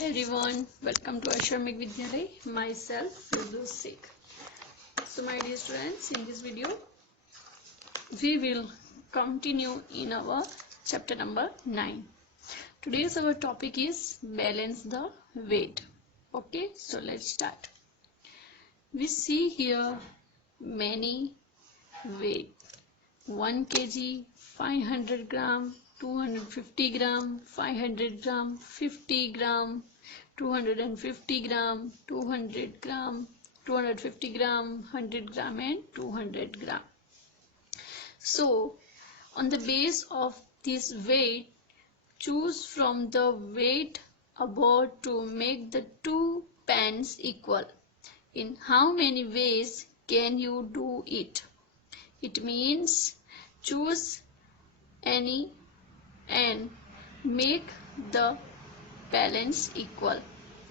Hi everyone, welcome to Ashramik Vidyalay. Myself, Firdaus Sheikh. So my dear students, in this video, we will continue in our chapter number 9. Today's our topic is balance the weight. Okay, so let's start. We see here many weight. 1 kg, 500 gram, 250 gram, 500 gram, 50 gram, 250 gram, 200 gram, 250 gram, 100 gram and 200 gram. So, on the base of this weight, choose from the weight above to make the two pans equal. In how many ways can you do it? It means choose any and make the balance equal.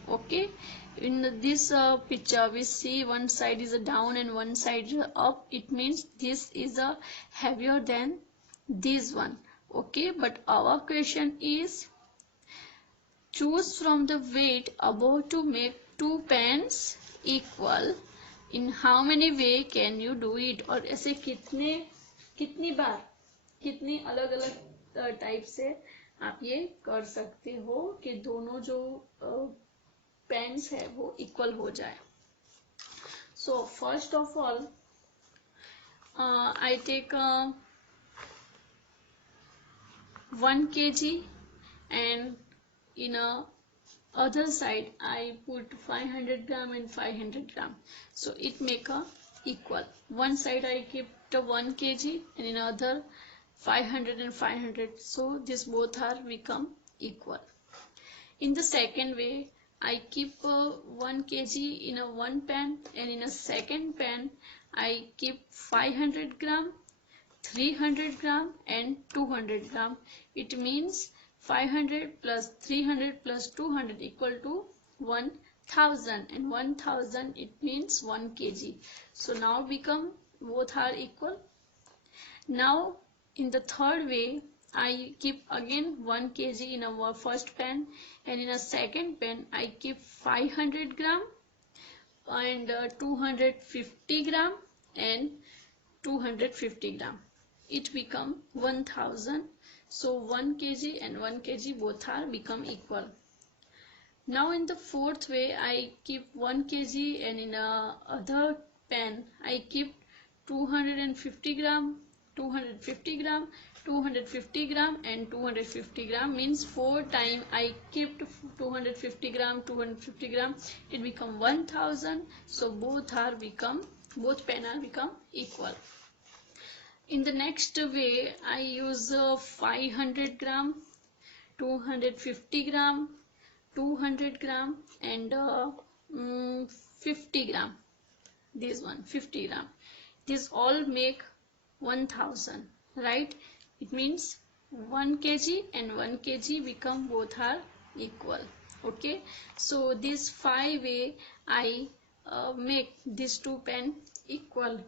Okay, in this picture we see one side is a down and one side is up. It means this is a heavier than this one. Okay, but our question is choose from the weight above to make two pans equal. In how many way can you do it? और ऐसे कितनी बार कितनी अलग अलग type से आप ये कर सकते हो कि दोनों जो पेन्स है वो इक्वल हो जाए. So first of all I take 1 kg and in a other side I put 500 gram and 500 gram, so it make a equal. One side I kept 1 kg and in other 500 and 500, so this both are become equal. In the second way I keep 1 kg in a one pan and in a second pan I keep 500 gram, 300 gram and 200 gram. It means 500 plus 300 plus 200 equal to 1000, and 1000 it means 1 kg. So now become both are equal. Now in the third way I keep again 1 kg in our first pan and in a second pan I keep 500 gram and 250 gram and 250 gram. It become 1000. So 1 kg and 1 kg both are become equal. Now in the fourth way I keep 1 kg and in a other pan I keep 250 gram, 250 gram, 250 gram and 250 gram, means 4 times I kept 250 gram, 250 gram, it become 1000. So both pan are become equal. In the next way I use 500 gram, 250 gram, 200 gram and 50 gram. This one 50 gram. This all make 1000, right? It means 1 kg and 1 kg become both are equal. Okay, so this 5 way I make these two pan equal.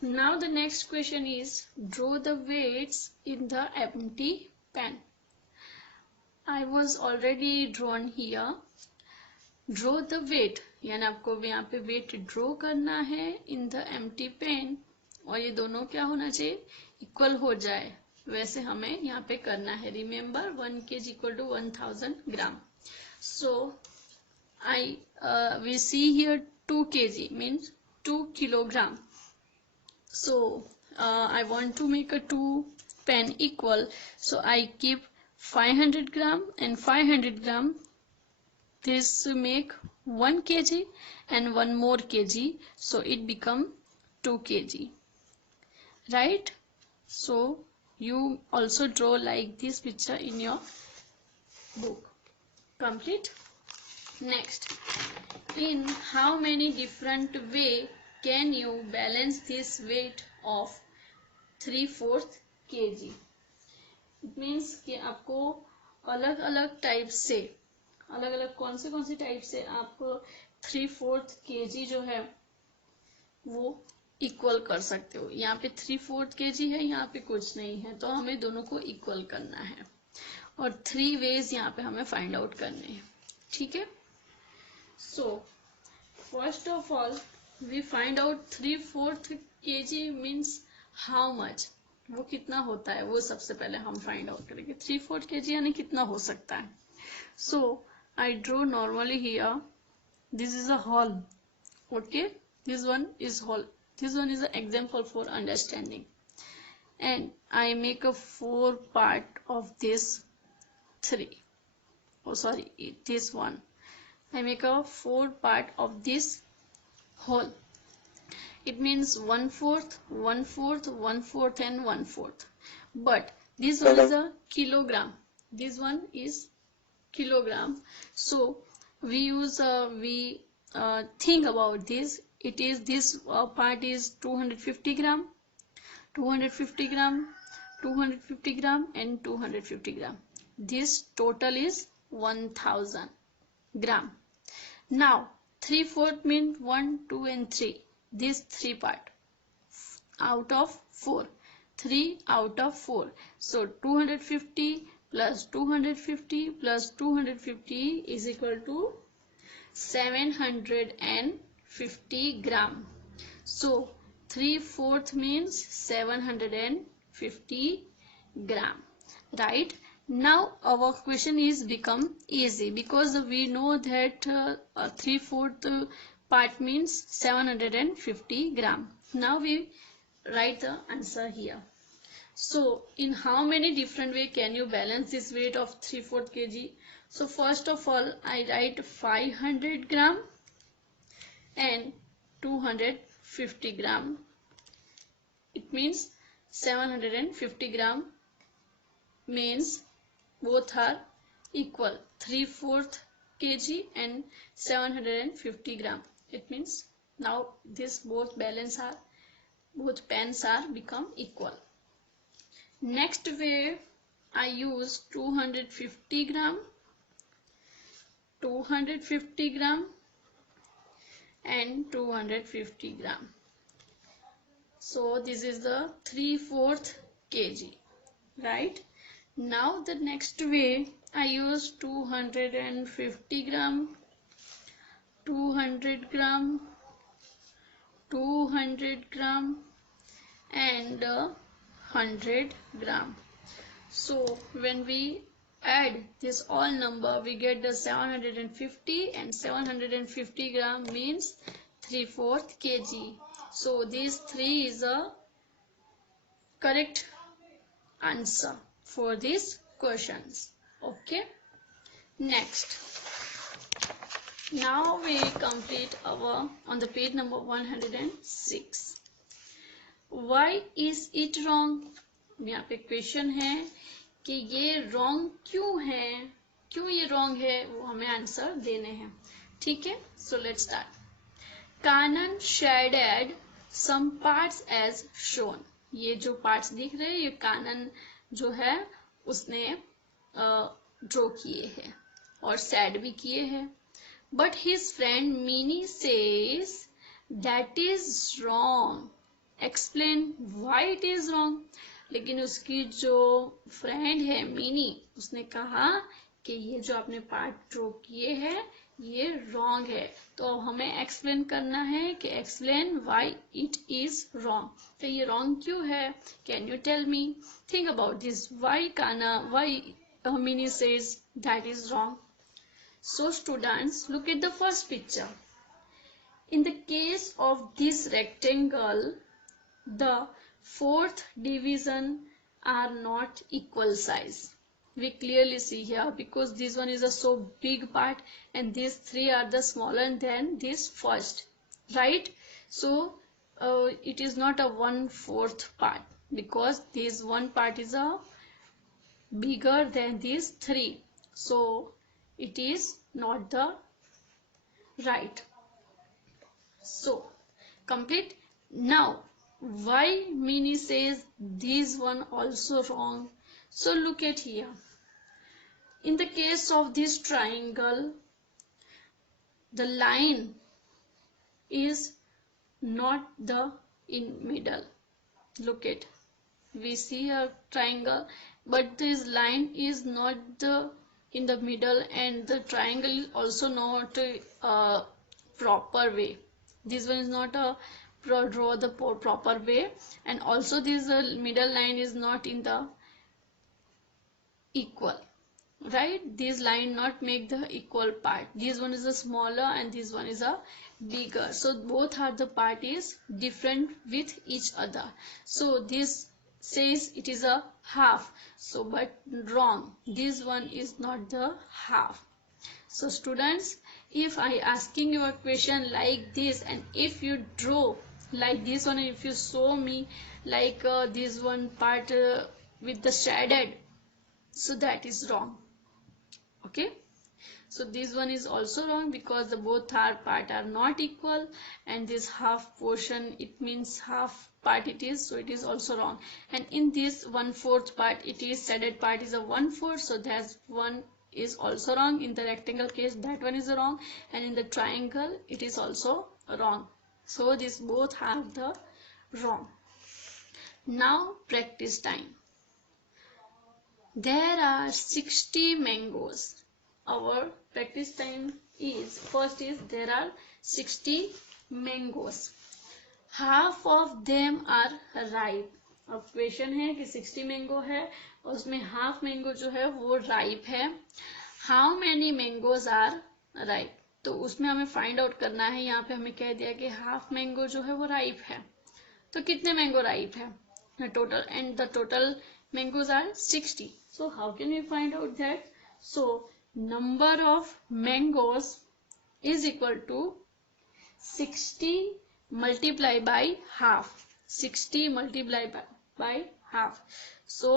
Now the next question is draw the weights in the empty pan. I was already drawn here. Draw the weight, यानी आपको यहाँ पे weight draw करना है in the empty pan और ये दोनों क्या होना चाहिए इक्वल हो जाए, वैसे हमें यहाँ पे करना है. Remember 1 kg equal to 1000 gram. So we see here 2 kg means 2 kilogram. So I want to make a two pan equal, so I keep 500 gram and 500 gram. This make 1 kg and one more kg, so it become 2 kg, right? So you also draw like this picture in your book. Complete. Next, in how many different way can you balance this weight of 3/4 kg? It means कि आपको अलग अलग type से, अलग अलग कौन से type से आप 3/4 kg जो है वो इक्वल कर सकते हो. यहाँ पे 3/4 kg है, यहाँ पे कुछ नहीं है, तो हमें दोनों को इक्वल करना है और 3 वेज यहाँ पे हमें फाइंड आउट करने हैं. ठीक है. So first of all we find out 3/4 kg means how much, वो कितना होता है वो सबसे पहले हम फाइंड आउट करेंगे. 3/4 kg यानी कितना हो सकता है. So I draw normally here. This is a hole. Okay, this one is hole. This one is an example for understanding. And I make a 4 part of this 3. Oh sorry, this one. I make a 4 part of this whole. It means 1/4, 1/4, 1/4 and 1/4. But this one is a kilogram. This one is kilogram. So we think about this. It is this part is 250 gram, 250 gram, 250 gram and 250 gram. This total is 1000 gram. Now 3/4 means 1, 2 and 3. This 3 part out of 4. 3 out of 4. So 250 plus 250 plus 250 is equal to 750 gram. So 3/4 means 750 gram. Right? Now our question is become easy because we know that 3/4 part means 750 gram. Now we write the answer here. So in how many different way can you balance this weight of 3/4 kg? So first of all I write 500 gram and 250 gram. It means 750 gram means both are equal. 3/4 kg and 750 gram. It means now this both pens are become equal. Next way I use 250 gram, 250 gram and 250 gram. So this is the 3/4 kg. Right? Now the next way I use 250 gram, 200 gram, 200 gram and 100 gram. So when we add this all number we get the 750 and 750 gram means 3/4 kg. So these 3 is a correct answer for these questions. Okay, next now we complete our on the page number 106. Why is it wrong? यहाँ पे question है कि ये wrong क्यों है, क्यों ये wrong है, वो हमें आंसर देने हैं. ठीक है, so let's start. Kanan shaded some parts as shown. ये जो पार्ट्स दिख रहे हैं ये कानन जो है उसने ड्रॉ किए हैं और सैड भी किए हैं. But his friend mini says that is wrong. Explain why it is wrong. लेकिन उसकी जो फ्रेंड है मिनी उसने कहा कि ये जो आपने पार्ट ड्रॉ किए हैं ये रॉन्ग है. तो अब हमें एक्सप्लेन करना है कि explain why it is wrong. तो ये रॉन्ग क्यों है, can you tell me? Think about this. Why Mini says that is wrong. So students, look at the first picture. In the case of this rectangle, the fourth division are not equal size. We clearly see here because this one is a so big part and these 3 are the smaller than this first, right? So it is not a 1/4 part because this one part is a bigger than these 3. So it is not the right. So complete. Now why Mini says this one also wrong? So look at here. In the case of this triangle, the line is not the in middle. Look at, we see a triangle but this line is not the in the middle, and the triangle is also not a proper way. This one is not a draw the proper way, and also this middle line is not in the equal, right? This line not make the equal part. This one is a smaller and this one is a bigger, so both are the part is different with each other. So this says it is a half, so but wrong, this one is not the half. So students, if I asking you a question like this, and if you draw like this one, and if you show me like this one part with the shaded, so that is wrong. Okay, so this one is also wrong because the both are part are not equal, and this half portion, it means half part it is, so it is also wrong. And in this 1/4 part, it is shaded part is a 1/4, so that one is also wrong. In the rectangle case, that one is wrong, and in the triangle it is also wrong. So these both have the wrong. Now practice time. There are 60 mangoes. Our practice time is, first is there are 60 mangoes. Half of them are ripe. अब question है कि 60 mango है और उसमें half mango जो है वो ripe है. How many mangoes are ripe, तो उसमें हमें फाइंड आउट करना है. यहाँ पे हमें कह दिया कि हाफ मैंगो जो है वो राइप है, तो कितने मैंगो राइप है total, and the total mangoes are 60. So how can we find out that? So number of mangoes is equal to 60 multiplied by half. 60 multiplied by half. So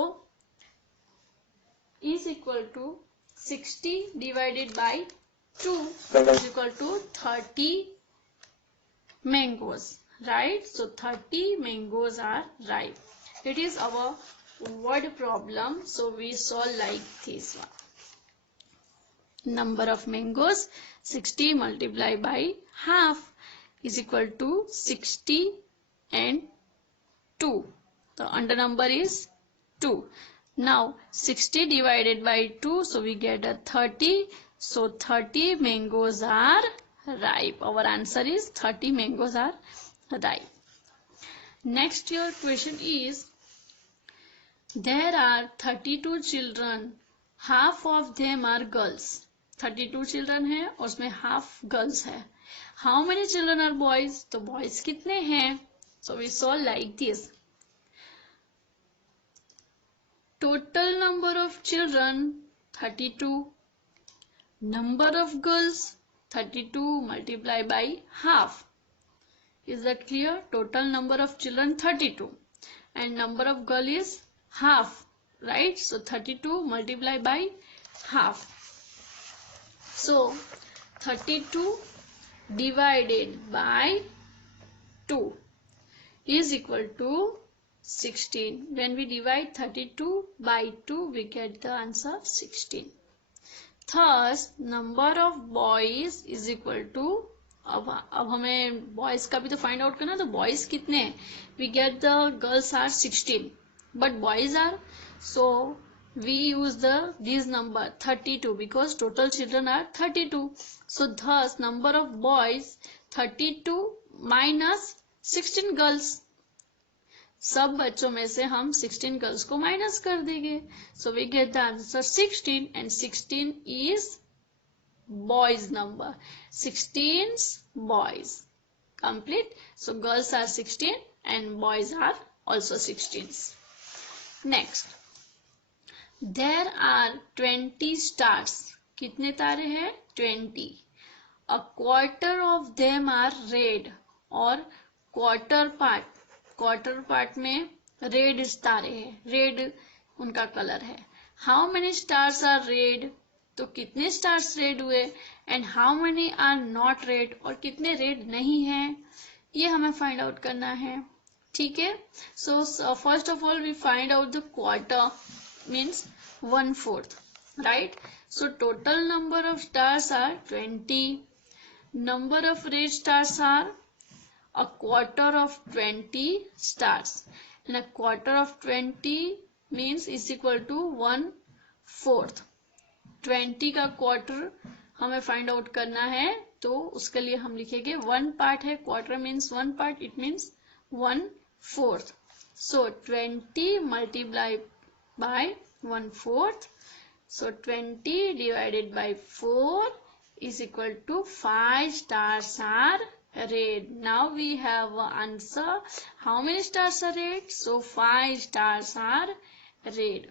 is equal to 60 divided by 2 is equal to 30 mangoes, right? So 30 mangoes are ripe. It is our word problem, so we solve like this one. Number of mangoes 60 multiplied by half is equal to 60 and 2. The under number is 2. Now 60 divided by 2, so we get a 30. So 30 mangoes are ripe. Our answer is 30 mangoes are ripe. Next your question is, there are 32 children, half of them are girls. 32 children है और उसमें half girls है. How many children are boys? तो boys कितने हैं? So we solve like this. Total number of children 32. Number of girls 32 multiplied by half. Is that clear? Total number of children 32 and number of girl is half, right? So 32 multiplied by half. So 32 divided by 2 is equal to 16. When we divide 32 by 2, we get the answer 16. Thus number of boys is equal to, अब हमें boys का भी तो find out करना, तो boys कितने हैं? We get the girls are 16. But boys are, so we use this number 32 because total children are 32. So thus number of boys 32 minus 16 girls. सब बच्चों में से हम 16 girls को माइनस कर देंगे. So we get the answer 16, and 16 is boys number. 16's boys. Complete. So girls are 16 and boys are also 16's. Next, there are 20 stars. कितने तारे हैं? 20. A quarter of them are red. और quarter part में red तारे हैं. Red उनका colour है. How many stars are red? तो कितने stars red हुए? And how many are not red? और कितने red नहीं हैं? ये हमें find out करना है. ठीक है. So first of all we find out the quarter, means 1/4, right? So total number of stars are 20. Number of red stars are a quarter of 20 stars, and a quarter of 20 means is equal to 1/4. 20 का quarter हमें find out करना है, तो उसके लिए हम लिखेंगे 1 part है, quarter means 1 part, it means 1/4. So 20 multiplied by 1/4. So 20 divided by 4 is equal to 5 stars are red. Now we have an answer. How many stars are red? So 5 stars are red.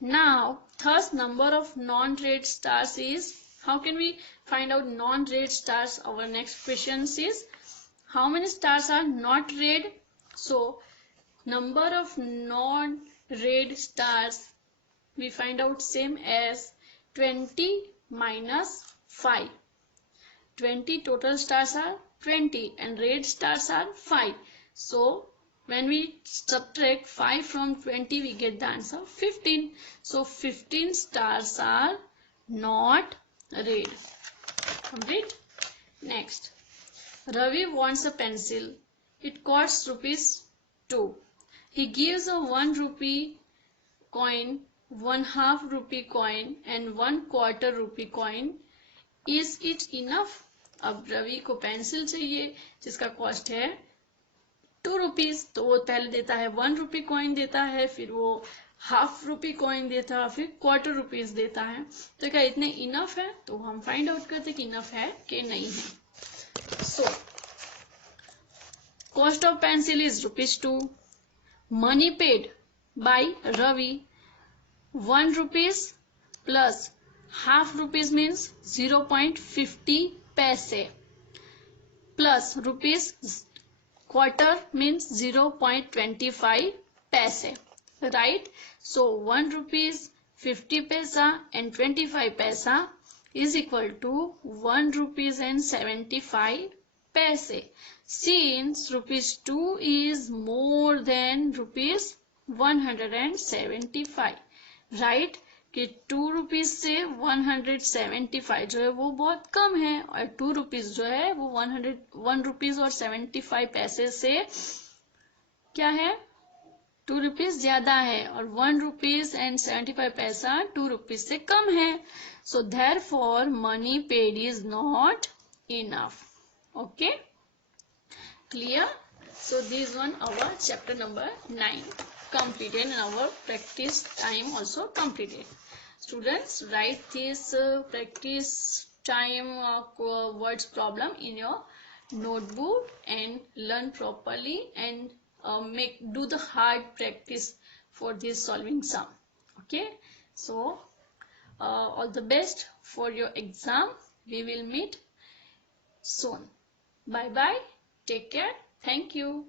Now, thus number of non-red stars is, how can we find out non-red stars? Our next question is, how many stars are not red? So, number of non-red stars we find out same as 20 minus 5. 20 total stars are 20 and red stars are 5. So, when we subtract 5 from 20, we get the answer 15. So, 15 stars are not red. Complete? Next. Ravi wants a pencil. It costs ₹2. He gives a 1 rupee coin, 1/2 rupee coin and 1/4 rupee coin. Is it enough? अब रवि को pencil चाहिए जिसका cost है ₹2, तो वो पहले देता है 1 रुपी कॉइन देता है, फिर वो ½ रुपी कॉइन देता है, फिर ₹4 देता है. तो क्या इतने इनफ है? तो हम फाइंड आउट करते कि इनफ है कि नहीं है. So cost of pencil is ₹2. Money paid by Ravi 1 rupees plus ₹1/2 means 0.50 paise plus ₹quarter means 0.25 paise, right? So 1 rupees 50 paisa and 25 paisa is equal to 1 rupees and 75 paise. Since ₹2 is more than ₹175, right कि 2 rupees से 175 जो है वो बहुत कम है, और 2 rupees जो है वो 1 रुपीज और 75 पैसे से क्या है, 2 रुपीज ज्यादा है, और 1 रुपीज एंड 75 पैसा 2 रुपीज से कम है. So therefore money paid is not enough. Okay, clear? So this one our chapter number 9 completed and our practice time also completed. Students, write this practice time words problem in your notebook and learn properly, and do the hard practice for this solving sum. Okay, so all the best for your exam. We will meet soon. Bye bye, take care, thank you.